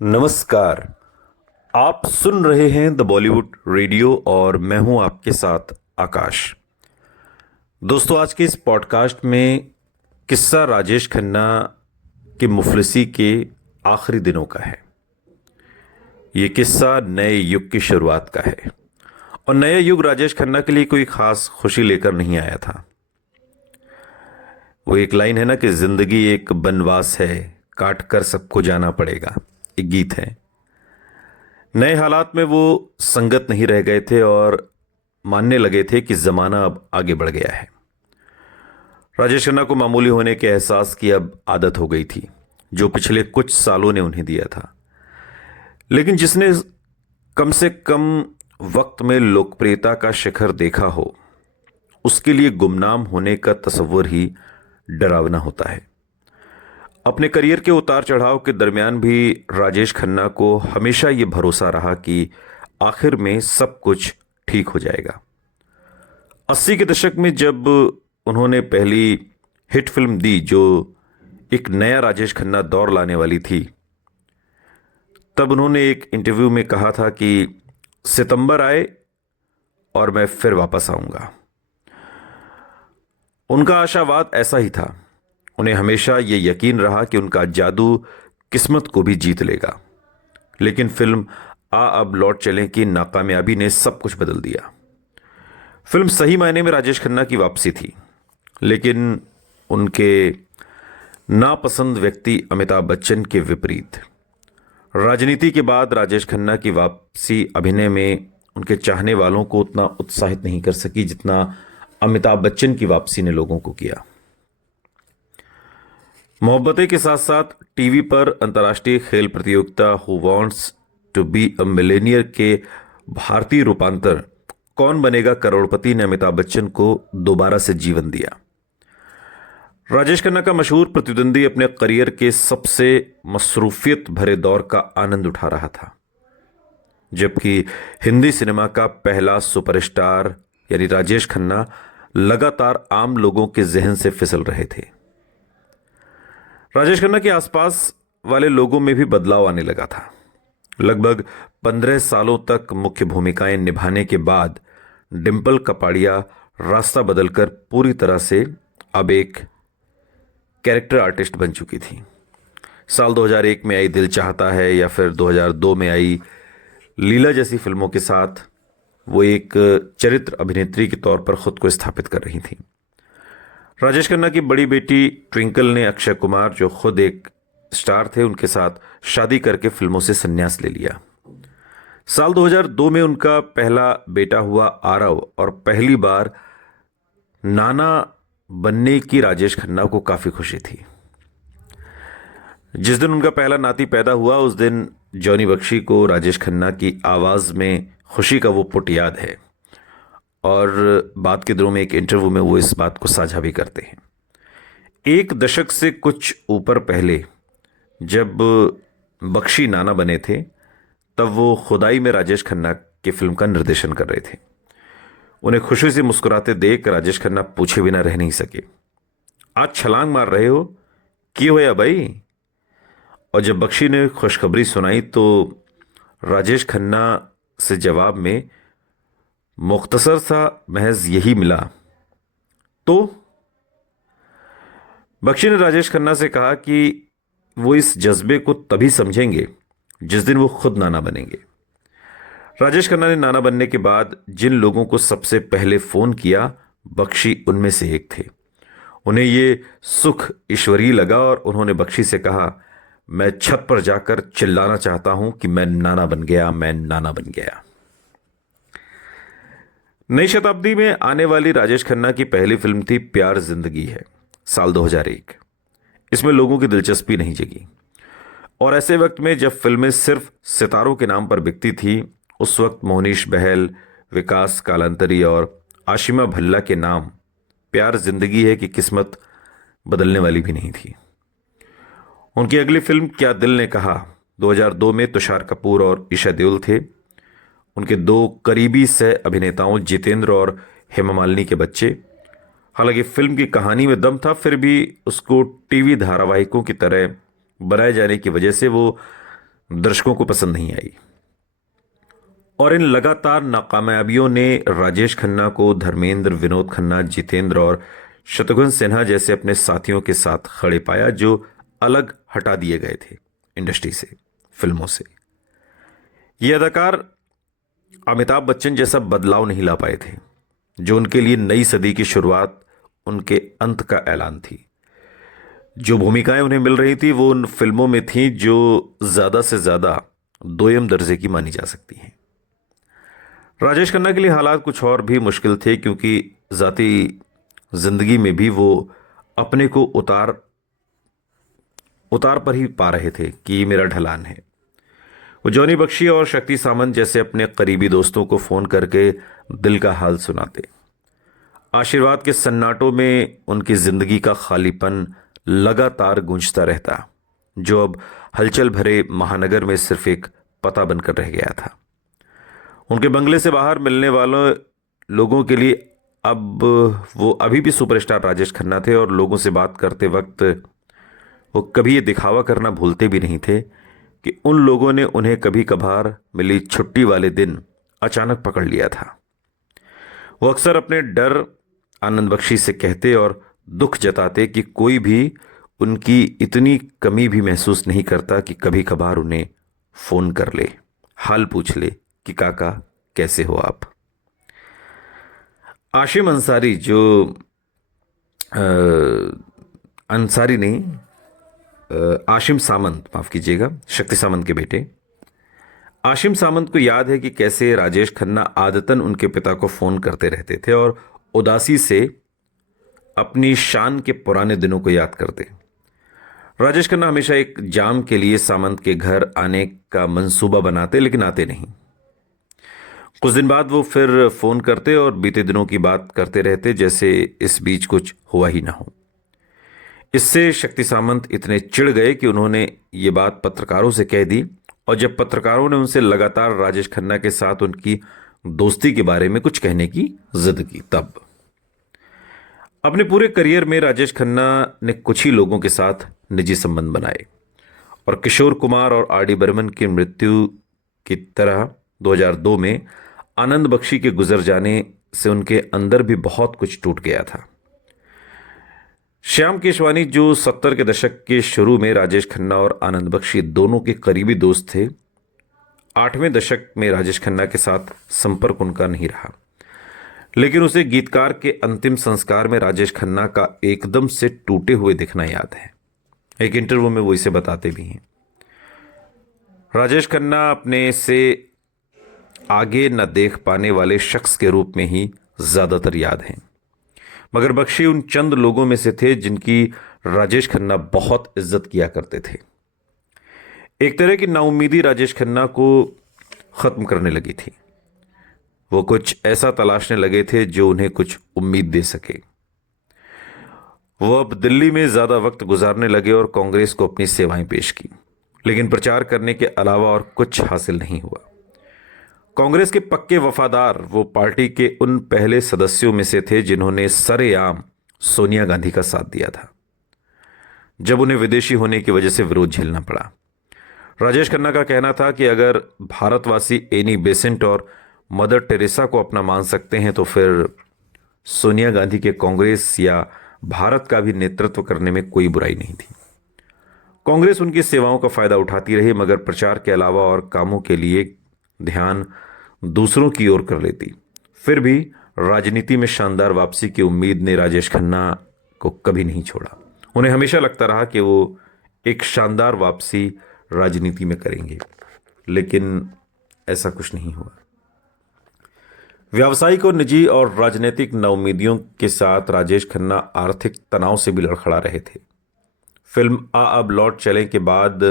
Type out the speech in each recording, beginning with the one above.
नमस्कार। आप सुन रहे हैं द बॉलीवुड रेडियो और मैं हूं आपके साथ आकाश। दोस्तों, आज के इस पॉडकास्ट में किस्सा राजेश खन्ना के मुफलिसी के आखिरी दिनों का है। ये किस्सा नए युग की शुरुआत का है और नया युग राजेश खन्ना के लिए कोई खास खुशी लेकर नहीं आया था। वो एक लाइन है ना कि जिंदगी एक बनवास है, काट कर सबको जाना पड़ेगा, एक गीत है। नए हालात में वो संगत नहीं रह गए थे और मानने लगे थे कि जमाना अब आगे बढ़ गया है। राजेश खन्ना को मामूली होने के एहसास की अब आदत हो गई थी, जो पिछले कुछ सालों ने उन्हें दिया था। लेकिन जिसने कम से कम वक्त में लोकप्रियता का शिखर देखा हो, उसके लिए गुमनाम होने का तस्वुर ही डरावना होता है। अपने करियर के उतार चढ़ाव के दरमियान भी राजेश खन्ना को हमेशा ये भरोसा रहा कि आखिर में सब कुछ ठीक हो जाएगा। 80 के दशक में जब उन्होंने पहली हिट फिल्म दी, जो एक नया राजेश खन्ना दौर लाने वाली थी, तब उन्होंने एक इंटरव्यू में कहा था कि सितंबर आए और मैं फिर वापस आऊंगा। उनका आशावाद ऐसा ही था। उन्हें हमेशा ये यकीन रहा कि उनका जादू किस्मत को भी जीत लेगा। लेकिन फिल्म आ अब लौट चलें की नाकामयाबी ने सब कुछ बदल दिया। फिल्म सही मायने में राजेश खन्ना की वापसी थी, लेकिन उनके नापसंद व्यक्ति अमिताभ बच्चन के विपरीत। राजनीति के बाद राजेश खन्ना की वापसी अभिनय में उनके चाहने वालों को उतना उत्साहित नहीं कर सकी जितना अमिताभ बच्चन की वापसी ने लोगों को किया। मोहब्बतें के साथ साथ टीवी पर अंतर्राष्ट्रीय खेल प्रतियोगिता who wants to be a millionaire के भारतीय रूपांतर कौन बनेगा करोड़पति ने अमिताभ बच्चन को दोबारा से जीवन दिया। राजेश खन्ना का मशहूर प्रतिद्वंदी अपने करियर के सबसे मसरूफियत भरे दौर का आनंद उठा रहा था, जबकि हिंदी सिनेमा का पहला सुपरस्टार यानी राजेश खन्ना लगातार आम लोगों के जहन से फिसल रहे थे। राजेश खन्ना के आसपास वाले लोगों में भी बदलाव आने लगा था। लगभग 15 सालों तक मुख्य भूमिकाएं निभाने के बाद डिंपल कपाड़िया रास्ता बदलकर पूरी तरह से अब एक कैरेक्टर आर्टिस्ट बन चुकी थी। साल 2001 में आई दिल चाहता है या फिर 2002 में आई लीला जैसी फिल्मों के साथ वो एक चरित्र अभिनेत्री के तौर पर खुद को स्थापित कर रही थी। राजेश खन्ना की बड़ी बेटी ट्विंकल ने अक्षय कुमार, जो खुद एक स्टार थे, उनके साथ शादी करके फिल्मों से संन्यास ले लिया। साल 2002 में उनका पहला बेटा हुआ आरव और पहली बार नाना बनने की राजेश खन्ना को काफी खुशी थी। जिस दिन उनका पहला नाती पैदा हुआ, उस दिन जॉनी बख्शी को राजेश खन्ना की आवाज में खुशी का वो पुट याद है और बाद के दिनों में एक इंटरव्यू में वो इस बात को साझा भी करते हैं। एक दशक से कुछ ऊपर पहले जब बख्शी नाना बने थे, तब वो खुदाई में राजेश खन्ना की फिल्म का निर्देशन कर रहे थे। उन्हें खुशी से मुस्कुराते देख राजेश खन्ना पूछे बिना रह नहीं सके, आज छलांग मार रहे हो, की होया भाई? और जब बख्शी ने खुशखबरी सुनाई तो राजेश खन्ना से जवाब में मुख्तसर सा महज यही मिला, तो बख्शी ने राजेश खन्ना से कहा कि वो इस जज्बे को तभी समझेंगे जिस दिन वो खुद नाना बनेंगे। राजेश खन्ना ने नाना बनने के बाद जिन लोगों को सबसे पहले फोन किया, बख्शी उनमें से एक थे। उन्हें ये सुख ईश्वरीय लगा और उन्होंने बख्शी से कहा, मैं छत पर जाकर चिल्लाना चाहता हूं कि मैं नाना बन गया, मैं नाना बन गया। नई शताब्दी में आने वाली राजेश खन्ना की पहली फिल्म थी प्यार जिंदगी है, साल 2001। इसमें लोगों की दिलचस्पी नहीं जगी और ऐसे वक्त में जब फिल्में सिर्फ सितारों के नाम पर बिकती थी, उस वक्त मोहनीश बहल, विकास कालांतरी और आशिमा भल्ला के नाम प्यार जिंदगी है कि किस्मत बदलने वाली भी नहीं थी। उनकी अगली फिल्म क्या दिल ने कहा 2002 में तुषार कपूर और ईशा देओल थे। उनके दो करीबी सह अभिनेताओं जितेंद्र और हेमा मालिनी के बच्चे। हालांकि फिल्म की कहानी में दम था, फिर भी उसको टीवी धारावाहिकों की तरह बनाए जाने की वजह से वो दर्शकों को पसंद नहीं आई। और इन लगातार नाकामयाबियों ने राजेश खन्ना को धर्मेंद्र, विनोद खन्ना, जितेंद्र और शत्रुघ्न सिन्हा जैसे अपने साथियों के साथ खड़े पाया, जो अलग हटा दिए गए थे इंडस्ट्री से, फिल्मों से। ये अदाकार अमिताभ बच्चन जैसा बदलाव नहीं ला पाए थे, जो उनके लिए नई सदी की शुरुआत, उनके अंत का ऐलान थी। जो भूमिकाएं उन्हें मिल रही थी वो उन फिल्मों में थी जो ज्यादा से ज्यादा दोयम दर्जे की मानी जा सकती हैं। राजेश खन्ना के लिए हालात कुछ और भी मुश्किल थे, क्योंकि जाती जिंदगी में भी वो अपने को उतार उतार पर ही पा रहे थे कि ये मेरा ढलान है। वो जॉनी बख्शी और शक्ति सामंत जैसे अपने करीबी दोस्तों को फोन करके दिल का हाल सुनाते। आशीर्वाद के सन्नाटों में उनकी जिंदगी का खालीपन लगातार गूंजता रहता, जो अब हलचल भरे महानगर में सिर्फ एक पता बनकर रह गया था। उनके बंगले से बाहर मिलने वालों लोगों के लिए अब वो अभी भी सुपरस्टार राजेश खन्ना थे, और लोगों से बात करते वक्त वो कभी ये दिखावा करना भूलते भी नहीं थे कि उन लोगों ने उन्हें कभी कभार मिली छुट्टी वाले दिन अचानक पकड़ लिया था। वो अक्सर अपने डर आनंद बख्शी से कहते और दुख जताते कि कोई भी उनकी इतनी कमी भी महसूस नहीं करता कि कभी कभार उन्हें फोन कर ले, हाल पूछ ले कि काका कैसे हो आप। आशिम अंसारी, जो अंसारी नहीं, आशिम सामंत, माफ कीजिएगा, शक्ति सामंत के बेटे आशिम सामंत को याद है कि कैसे राजेश खन्ना आदतन उनके पिता को फोन करते रहते थे और उदासी से अपनी शान के पुराने दिनों को याद करते। राजेश खन्ना हमेशा एक जाम के लिए सामंत के घर आने का मंसूबा बनाते, लेकिन आते नहीं। कुछ दिन बाद वो फिर फोन करते और बीते दिनों की बात करते रहते, जैसे इस बीच कुछ हुआ ही ना हो। इससे शक्ति सामंत इतने चिढ़ गए कि उन्होंने ये बात पत्रकारों से कह दी, और जब पत्रकारों ने उनसे लगातार राजेश खन्ना के साथ उनकी दोस्ती के बारे में कुछ कहने की जिद की, तब अपने पूरे करियर में राजेश खन्ना ने कुछ ही लोगों के साथ निजी संबंध बनाए, और किशोर कुमार और आर डी बर्मन की मृत्यु की तरह 2002 में आनंद बख्शी के गुजर जाने से उनके अंदर भी बहुत कुछ टूट गया था। श्याम केशवानी, जो 70 के दशक के शुरू में राजेश खन्ना और आनंद बख्शी दोनों के करीबी दोस्त थे, 8वें दशक में राजेश खन्ना के साथ संपर्क उनका नहीं रहा, लेकिन उसे गीतकार के अंतिम संस्कार में राजेश खन्ना का एकदम से टूटे हुए दिखना याद है। एक इंटरव्यू में वो इसे बताते भी हैं। राजेश खन्ना अपने से आगे न देख पाने वाले शख्स के रूप में ही ज्यादातर याद हैं, मगर बख्शी उन चंद लोगों में से थे जिनकी राजेश खन्ना बहुत इज्जत किया करते थे। एक तरह की नाउम्मीदी राजेश खन्ना को खत्म करने लगी थी। वो कुछ ऐसा तलाशने लगे थे जो उन्हें कुछ उम्मीद दे सके। वो अब दिल्ली में ज्यादा वक्त गुजारने लगे और कांग्रेस को अपनी सेवाएं पेश की, लेकिन प्रचार करने के अलावा और कुछ हासिल नहीं हुआ। कांग्रेस के पक्के वफादार वो पार्टी के उन पहले सदस्यों में से थे जिन्होंने सरेआम सोनिया गांधी का साथ दिया था, जब उन्हें विदेशी होने की वजह से विरोध झेलना पड़ा। राजेश खन्ना का कहना था कि अगर भारतवासी एनी बेसेंट और मदर टेरेसा को अपना मान सकते हैं तो फिर सोनिया गांधी के कांग्रेस या भारत का भी नेतृत्व करने में कोई बुराई नहीं थी। कांग्रेस उनकी सेवाओं का फायदा उठाती रही, मगर प्रचार के अलावा और कामों के लिए ध्यान दूसरों की ओर कर लेती। फिर भी राजनीति में शानदार वापसी की उम्मीद ने राजेश खन्ना को कभी नहीं छोड़ा। उन्हें हमेशा लगता रहा कि वो एक शानदार वापसी राजनीति में करेंगे, लेकिन ऐसा कुछ नहीं हुआ। व्यावसायिक और निजी और राजनीतिक नाउम्मीदियों के साथ राजेश खन्ना आर्थिक तनाव से भी लड़खड़ा रहे थे। फिल्म आ अब लौट चले के बाद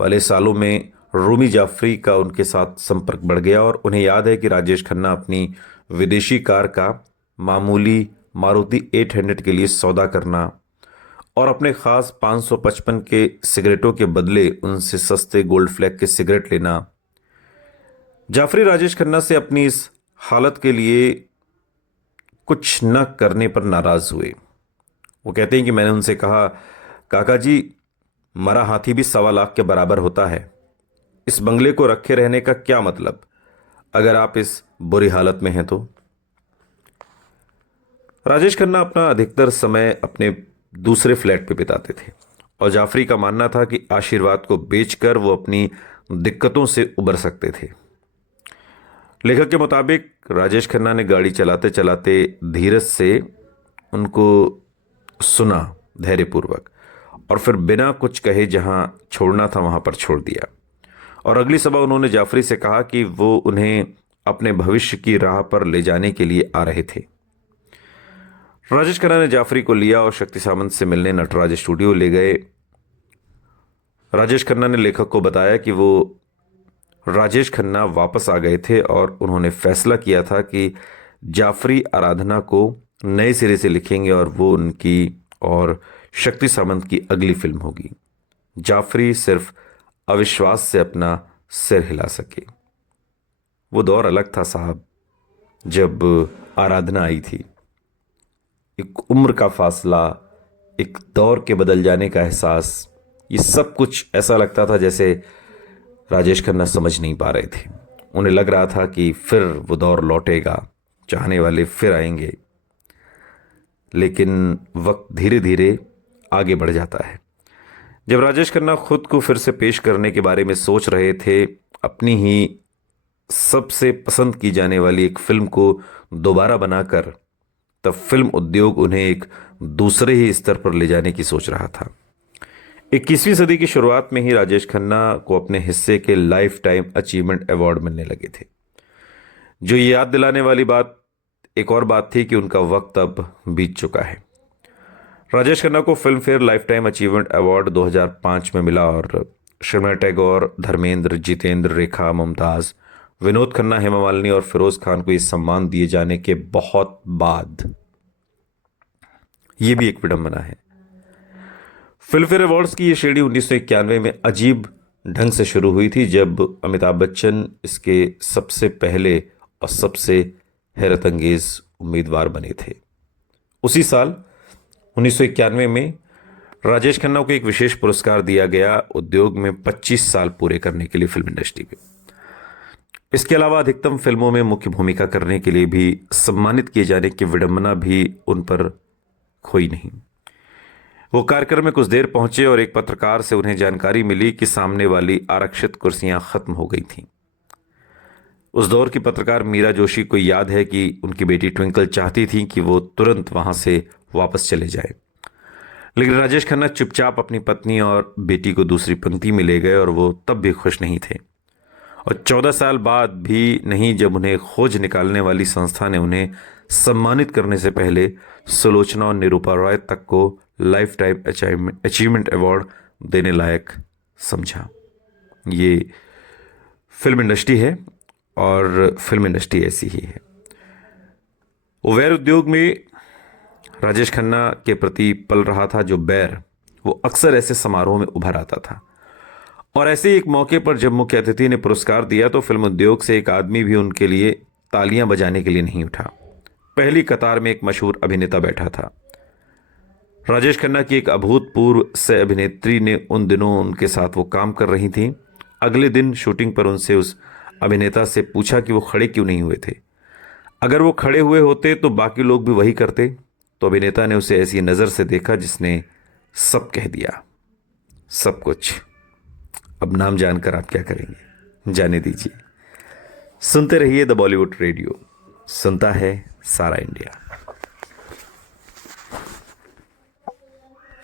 वाले सालों में रूमी जाफरी का उनके साथ संपर्क बढ़ गया, और उन्हें याद है कि राजेश खन्ना अपनी विदेशी कार का मामूली मारुति 800 के लिए सौदा करना और अपने खास 555 के सिगरेटों के बदले उनसे सस्ते गोल्ड फ्लैग के सिगरेट लेना। जाफरी राजेश खन्ना से अपनी इस हालत के लिए कुछ न करने पर नाराज हुए। वो कहते हैं कि मैंने उनसे कहा, काका जी, मरा हाथी भी 1.25 लाख के बराबर होता है, इस बंगले को रखे रहने का क्या मतलब, अगर आप इस बुरी हालत में हैं तो। राजेश खन्ना अपना अधिकतर समय अपने दूसरे फ्लैट पे बिताते थे और जाफरी का मानना था कि आशीर्वाद को बेचकर वो अपनी दिक्कतों से उबर सकते थे। लेखक के मुताबिक राजेश खन्ना ने गाड़ी चलाते चलाते धीरज से उनको सुना, धैर्यपूर्वक, और फिर बिना कुछ कहे जहां छोड़ना था वहां पर छोड़ दिया। और अगली सुबह उन्होंने जाफरी से कहा कि वो उन्हें अपने भविष्य की राह पर ले जाने के लिए आ रहे थे। राजेश खन्ना ने जाफरी को लिया और शक्ति सामंत से मिलने नटराज स्टूडियो ले गए। राजेश खन्ना ने लेखक को बताया कि वो राजेश खन्ना वापस आ गए थे और उन्होंने फैसला किया था कि जाफरी आराधना को नए सिरे से लिखेंगे और वो उनकी और शक्ति सामंत की अगली फिल्म होगी। जाफरी सिर्फ अविश्वास से अपना सिर हिला सके। वो दौर अलग था साहब, जब आराधना आई थी। एक उम्र का फासला, एक दौर के बदल जाने का एहसास, ये सब कुछ ऐसा लगता था जैसे राजेश खन्ना समझ नहीं पा रहे थे। उन्हें लग रहा था कि फिर वो दौर लौटेगा, चाहने वाले फिर आएंगे। लेकिन वक्त धीरे धीरे आगे बढ़ जाता है। जब राजेश खन्ना खुद को फिर से पेश करने के बारे में सोच रहे थे, अपनी ही सबसे पसंद की जाने वाली एक फिल्म को दोबारा बनाकर, तब फिल्म उद्योग उन्हें एक दूसरे ही स्तर पर ले जाने की सोच रहा था। 21वीं सदी की शुरुआत में ही राजेश खन्ना को अपने हिस्से के लाइफ टाइम अचीवमेंट अवार्ड मिलने लगे थे। जो ये याद दिलाने वाली बात एक और बात थी कि उनका वक्त अब बीत चुका है। राजेश खन्ना को film fair life time achievement award 2005 में मिला और शर्मिला टैगोर, धर्मेंद्र, जितेंद्र, रेखा, मुमताज, विनोद खन्ना, हेमा मालिनी और फिरोज खान को ये सम्मान दिए जाने के बहुत बाद ये भी एक विडंबना है। फिल्म फेयर अवार्ड्स की ये श्रेणी 1991 में अजीब ढंग से शुरू हुई थी, जब अमिताभ बच्चन इसके सबसे पहले और सबसे हैरत अंगेज उम्मीदवार बने थे। उसी साल 1991 में राजेश खन्ना को एक विशेष पुरस्कार दिया गया उद्योग में 25 साल पूरे करने के लिए फिल्म इंडस्ट्री में। इसके अलावा अधिकतम फिल्मों में मुख्य भूमिका करने के लिए भी सम्मानित किए जाने की विडंबना भी उन पर खोई नहीं। वो कार्यक्रम में कुछ देर पहुंचे और एक पत्रकार से उन्हें जानकारी मिली कि सामने वाली आरक्षित कुर्सियां खत्म हो गई थीं। उस दौर की पत्रकार मीरा जोशी को याद है कि उनकी बेटी ट्विंकल चाहती थी कि वो तुरंत वहां से वापस चले जाए, लेकिन राजेश खन्ना चुपचाप अपनी पत्नी और बेटी को दूसरी पंक्ति में ले गए और वो तब भी खुश नहीं थे। और 14 साल बाद भी नहीं, जब उन्हें खोज निकालने वाली संस्था ने उन्हें सम्मानित करने से पहले सुलोचना और निरूपा रॉय तक को लाइफ टाइम अचीवमेंट अवार्ड देने लायक समझा। ये फिल्म इंडस्ट्री है और फिल्म इंडस्ट्री ऐसी ही है। वैर उद्योग में राजेश खन्ना के प्रति पल रहा था जो बैर, वो अक्सर ऐसे समारोह में उभर आता था। और ऐसे ही एक मौके पर जब मुख्य अतिथि ने पुरस्कार दिया तो फिल्म उद्योग से एक आदमी भी उनके लिए तालियां बजाने के लिए नहीं उठा। पहली कतार में एक मशहूर अभिनेता बैठा था। राजेश खन्ना की एक अभूतपूर्व सह अभिनेत्री ने उन दिनों उनके साथ वो काम कर रही थी। अगले दिन शूटिंग पर उनसे उस अभिनेता से पूछा कि वो खड़े क्यों नहीं हुए थे। अगर वो खड़े हुए होते तो बाकी लोग भी वही करते। तो अभिनेता ने उसे ऐसी नज़र से देखा जिसने सब कह दिया, सब कुछ। अब नाम जानकर आप क्या करेंगे, जाने दीजिए। सुनते रहिए द बॉलीवुड रेडियो, सुनता है सारा इंडिया।